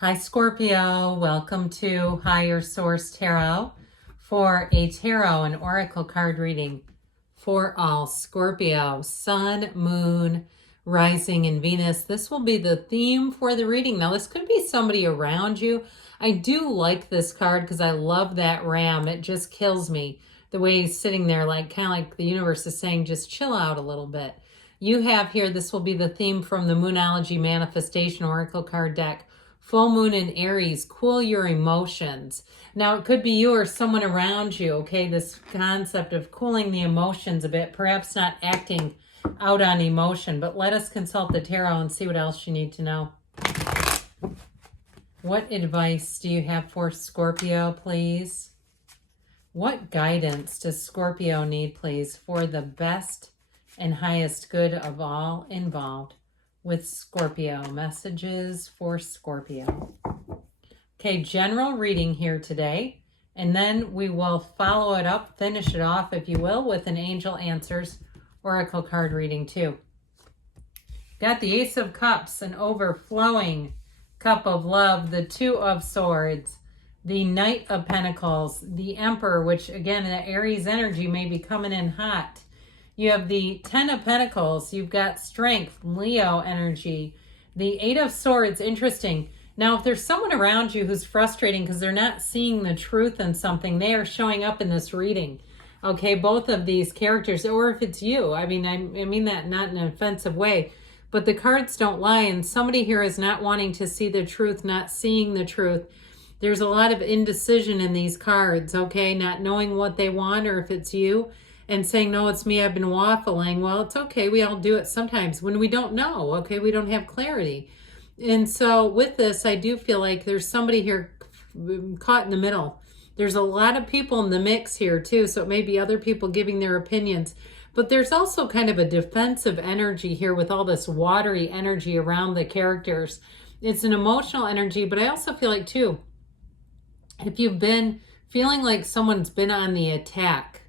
Hi Scorpio, welcome to Higher Source Tarot for a tarot and oracle card reading for all Scorpio, Sun, Moon, Rising, and Venus. This will be the theme for the reading. Now this could be somebody around you. I do like this card because I love that ram. It just kills me the way he's sitting there, like kind of like the universe is saying, just chill out a little bit. You have here, this will be the theme from the Moonology Manifestation Oracle card deck. Full moon in Aries, cool your emotions. Now, it could be you or someone around you, okay? This concept of cooling the emotions a bit, perhaps not acting out on emotion, but let us consult the tarot and see what else you need to know. What advice do you have for Scorpio, please? What guidance does Scorpio need, please, for the best and highest good of all involved? With Scorpio, messages for Scorpio. Okay, general reading here today, and then we will follow it up, finish it off, if you will, with an Angel Answers Oracle card reading too. Got the Ace of Cups, an overflowing cup of love, the Two of Swords, the Knight of Pentacles, the Emperor, which again, the Aries energy may be coming in hot. You have the Ten of Pentacles. You've got Strength, Leo energy. The Eight of Swords, interesting. Now, if there's someone around you who's frustrating because they're not seeing the truth in something, they are showing up in this reading. Okay, both of these characters, or if it's you. I mean that not in an offensive way, but the cards don't lie, and somebody here is not wanting to see the truth, not seeing the truth. There's a lot of indecision in these cards, okay, not knowing what they want, or if it's you, and saying, no, it's me, I've been waffling. Well, it's okay. We all do it sometimes when we don't know, okay? We don't have clarity. And so with this, I do feel like there's somebody here caught in the middle. There's a lot of people in the mix here too, so it may be other people giving their opinions. But there's also kind of a defensive energy here with all this watery energy around the characters. It's an emotional energy, but I also feel like too, if you've been feeling like someone's been on the attack,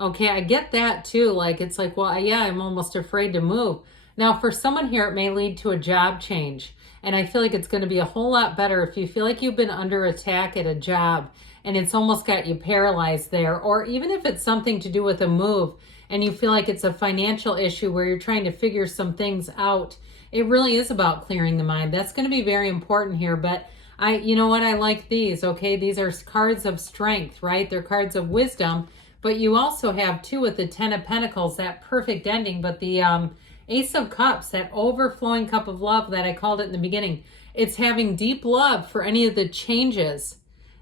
okay, I get that too. Like, it's like, well, yeah, I'm almost afraid to move. Now, for someone here, it may lead to a job change. And I feel like it's going to be a whole lot better if you feel like you've been under attack at a job and it's almost got you paralyzed there. Or even if it's something to do with a move and you feel like it's a financial issue where you're trying to figure some things out. It really is about clearing the mind. That's going to be very important here. But you know what? I like these, okay? These are cards of strength, right? They're cards of wisdom. But you also have, too, with the Ten of Pentacles, that perfect ending. But the Ace of Cups, that overflowing cup of love that I called it in the beginning, it's having deep love for any of the changes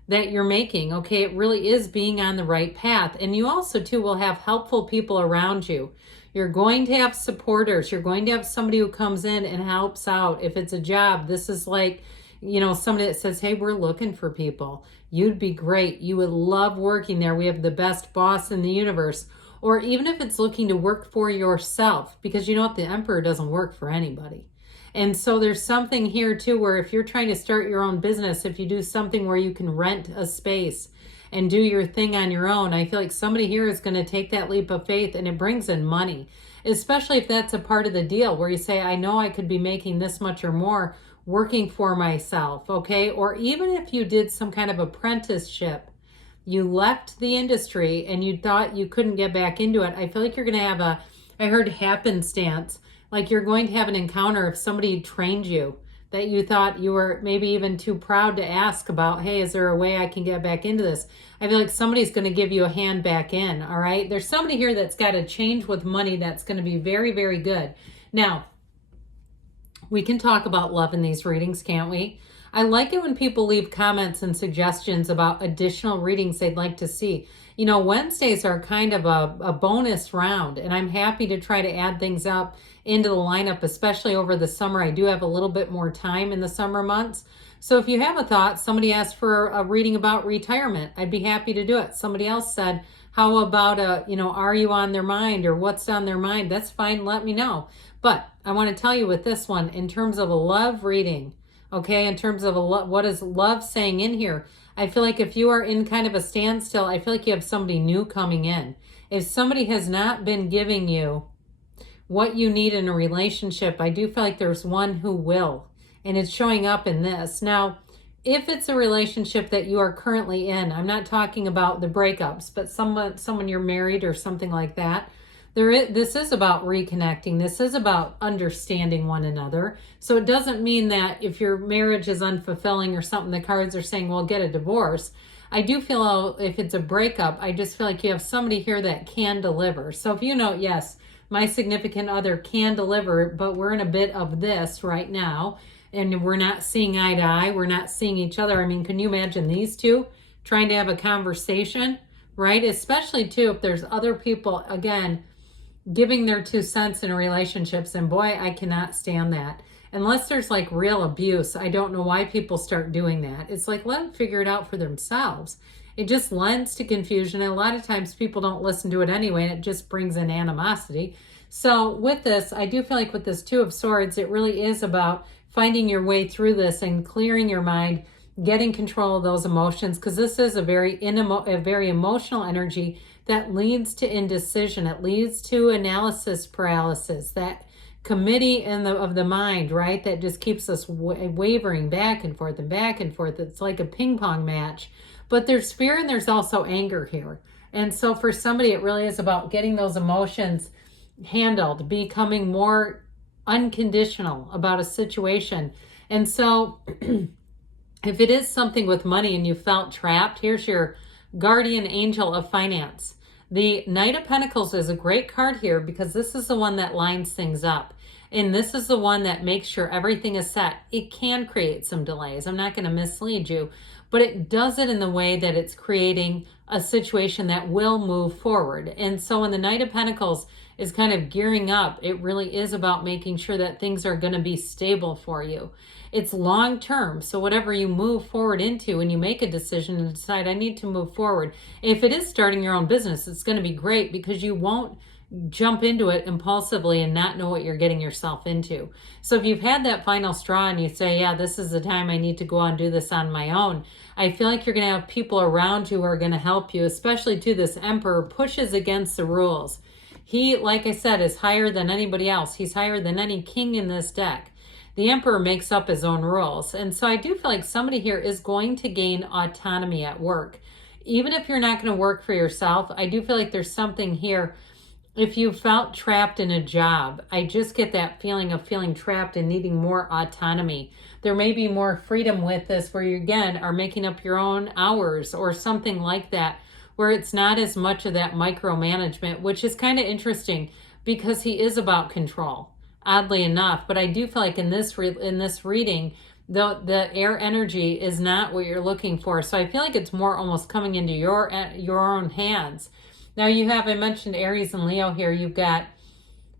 that you're making, okay? It really is being on the right path. And you also, too, will have helpful people around you. You're going to have supporters. You're going to have somebody who comes in and helps out. If it's a job, this is like, you know, somebody that says, hey, we're looking for people. You'd be great. You would love working there. We have the best boss in the universe. Or even if it's looking to work for yourself, because you know what? The Emperor doesn't work for anybody. And so there's something here too, where if you're trying to start your own business, if you do something where you can rent a space and do your thing on your own, I feel like somebody here is going to take that leap of faith, and it brings in money, especially if that's a part of the deal where you say, I know I could be making this much or more working for myself, okay? Or even if you did some kind of apprenticeship, you left the industry and you thought you couldn't get back into it, I feel like you're going to have I heard happenstance, like you're going to have an encounter if somebody trained you that you thought you were maybe even too proud to ask about, hey, is there a way I can get back into this? I feel like somebody's going to give you a hand back in, all right? There's somebody here that's got a change with money that's going to be very, very good. Now, we can talk about love in these readings, can't we? I like it when people leave comments and suggestions about additional readings they'd like to see. You know, Wednesdays are kind of a bonus round, and I'm happy to try to add things up into the lineup, especially over the summer. I do have a little bit more time in the summer months. So if you have a thought, somebody asked for a reading about retirement, I'd be happy to do it. Somebody else said, how about are you on their mind, or what's on their mind? That's fine. Let me know. But I want to tell you with this one, in terms of a love reading, okay, in terms of what is love saying in here, I feel like if you are in kind of a standstill, I feel like you have somebody new coming in. If somebody has not been giving you what you need in a relationship, I do feel like there's one who will. And it's showing up in this. Now, if it's a relationship that you are currently in, I'm not talking about the breakups, but someone you're married or something like that, this is about reconnecting. This is about understanding one another. So it doesn't mean that if your marriage is unfulfilling or something, the cards are saying, well, get a divorce. I do feel if it's a breakup, I just feel like you have somebody here that can deliver. So if you know, yes, my significant other can deliver, but we're in a bit of this right now, and we're not seeing eye to eye. We're not seeing each other. I mean, can you imagine these two trying to have a conversation, right? Especially too, if there's other people, again, giving their 2 cents in relationships. And boy, I cannot stand that. Unless there's like real abuse, I don't know why people start doing that. It's like, let them figure it out for themselves. It just lends to confusion. And a lot of times people don't listen to it anyway, and it just brings in animosity. So with this, I do feel like with this 2 of Swords, it really is about finding your way through this and clearing your mind, getting control of those emotions, because this is a very emotional energy that leads to indecision. It leads to analysis paralysis, that committee of the mind, right? That just keeps us wavering back and forth and back and forth. It's like a ping pong match. But there's fear and there's also anger here. And so for somebody, it really is about getting those emotions handled, becoming more unconditional about a situation. And so if it is something with money and you felt trapped, here's your guardian angel of finance. The Knight of Pentacles is a great card here because this is the one that lines things up. And this is the one that makes sure everything is set. It can create some delays. I'm not going to mislead you, but it does it in the way that it's creating a situation that will move forward. And so when the Knight of Pentacles is kind of gearing up, it really is about making sure that things are going to be stable for you. It's long term. So whatever you move forward into, and you make a decision and decide, I need to move forward. If it is starting your own business, it's going to be great because you won't jump into it impulsively and not know what you're getting yourself into. So if you've had that final straw and you say, yeah, this is the time I need to go out and do this on my own, I feel like you're going to have people around you who are going to help you, especially too, this Emperor pushes against the rules. He, like I said, is higher than anybody else. He's higher than any king in this deck. The Emperor makes up his own rules. And so I do feel like somebody here is going to gain autonomy at work. Even if you're not going to work for yourself, I do feel like there's something here. If you felt trapped in a job, I just get that feeling of feeling trapped and needing more autonomy. There may be more freedom with this where you, again, are making up your own hours or something like that, where it's not as much of that micromanagement, which is kind of interesting because he is about control, oddly enough. But I do feel like in this reading, the air energy is not what you're looking for. So I feel like it's more almost coming into your own hands. Now you have, I mentioned Aries and Leo here. You've got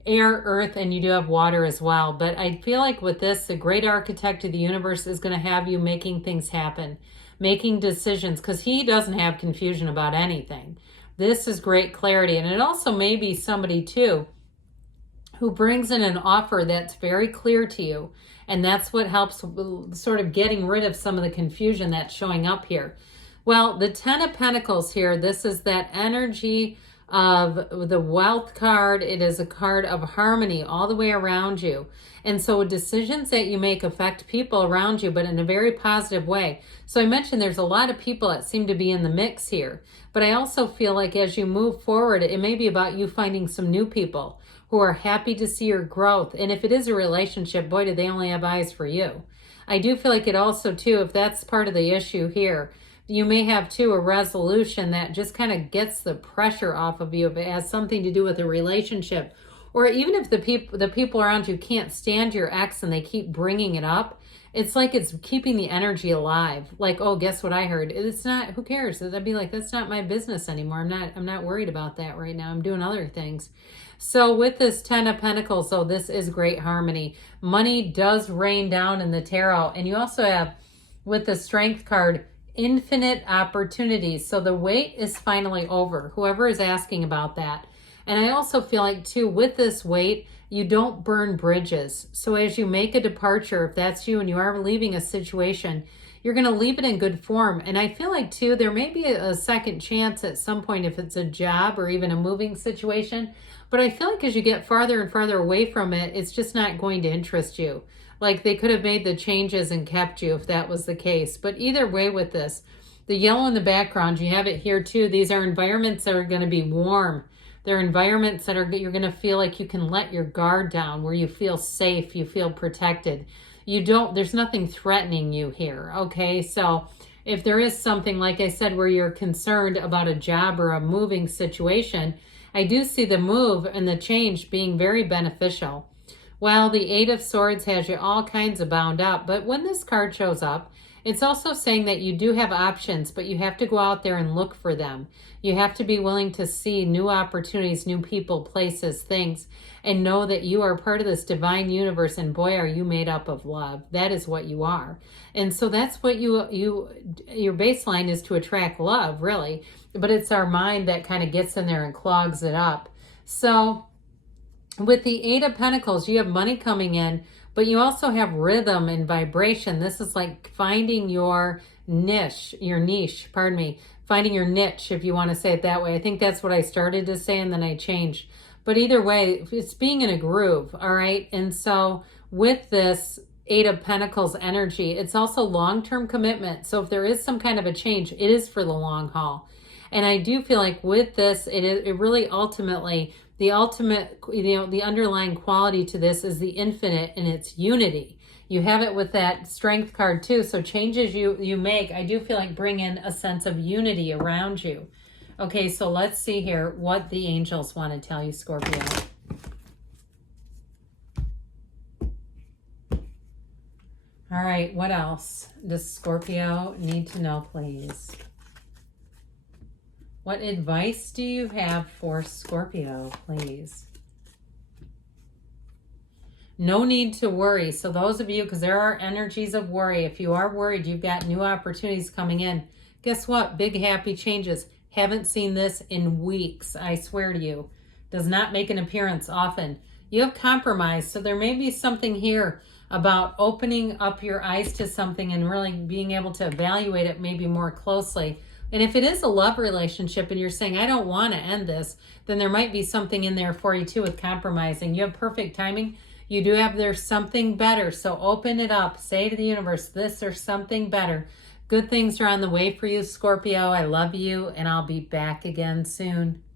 air, earth, and you do have water as well. But I feel like with this, the great architect of the universe is going to have you making things happen, making decisions, because he doesn't have confusion about anything. This is great clarity. And it also may be somebody too who brings in an offer that's very clear to you. And that's what helps sort of getting rid of some of the confusion that's showing up here. Well, the Ten of Pentacles here, this is that energy of the wealth card. It is a card of harmony all the way around you. And so decisions that you make affect people around you, but in a very positive way. So I mentioned there's a lot of people that seem to be in the mix here. But I also feel like as you move forward, it may be about you finding some new people who are happy to see your growth. And if it is a relationship, boy, do they only have eyes for you. I do feel like it also, too, if that's part of the issue here, you may have, too, a resolution that just kind of gets the pressure off of you if it has something to do with a relationship. Or even if the people around you can't stand your ex and they keep bringing it up, it's like it's keeping the energy alive. Like, oh, guess what I heard? It's not, who cares? I'd be like, that's not my business anymore. I'm not worried about that right now. I'm doing other things. So with this Ten of Pentacles, so this is great harmony. Money does rain down in the tarot. And you also have, with the Strength card, infinite opportunities. So the wait is finally over. Whoever is asking about that. And I also feel like too, with this wait, you don't burn bridges. So as you make a departure, if that's you and you are leaving a situation, you're going to leave it in good form. And I feel like too, there may be a second chance at some point if it's a job or even a moving situation. But I feel like as you get farther and farther away from it, it's just not going to interest you. Like they could have made the changes and kept you if that was the case. But either way with this, the yellow in the background, you have it here too. These are environments that are going to be warm. They're environments that are, you're going to feel like you can let your guard down, where you feel safe, you feel protected. There's nothing threatening you here, okay? So if there is something, like I said, where you're concerned about a job or a moving situation, I do see the move and the change being very beneficial. While the Eight of Swords has you all kinds of bound up, but when this card shows up, it's also saying that you do have options, but you have to go out there and look for them. You have to be willing to see new opportunities, new people, places, things, and know that you are part of this divine universe, and boy, are you made up of love. That is what you are. And so that's what your baseline is, to attract love, really. But it's our mind that kind of gets in there and clogs it up. So with the Eight of Pentacles, you have money coming in, but you also have rhythm and vibration. This is like finding your niche, finding your niche, if you want to say it that way. I think that's what I started to say and then I changed. But either way, it's being in a groove, all right? And so with this Eight of Pentacles energy, it's also long-term commitment. So if there is some kind of a change, it is for the long haul. And I do feel like with this, it really ultimately, the underlying quality to this is the infinite and its unity. You have it with that strength card too. So changes you make, I do feel like bring in a sense of unity around you. Okay, so let's see here what the angels want to tell you, Scorpio. All right, what else does Scorpio need to know, please? What advice do you have for Scorpio, please? No need to worry. So those of you, because there are energies of worry, if you are worried, you've got new opportunities coming in. Guess what? Big happy changes. Haven't seen this in weeks, I swear to you. Does not make an appearance often. You have compromise, so there may be something here about opening up your eyes to something and really being able to evaluate it maybe more closely. And if it is a love relationship and you're saying, I don't want to end this, then there might be something in there for you too with compromising. You have perfect timing. You do have, there's something better. So open it up. Say to the universe, this or something better. Good things are on the way for you, Scorpio. I love you, and I'll be back again soon.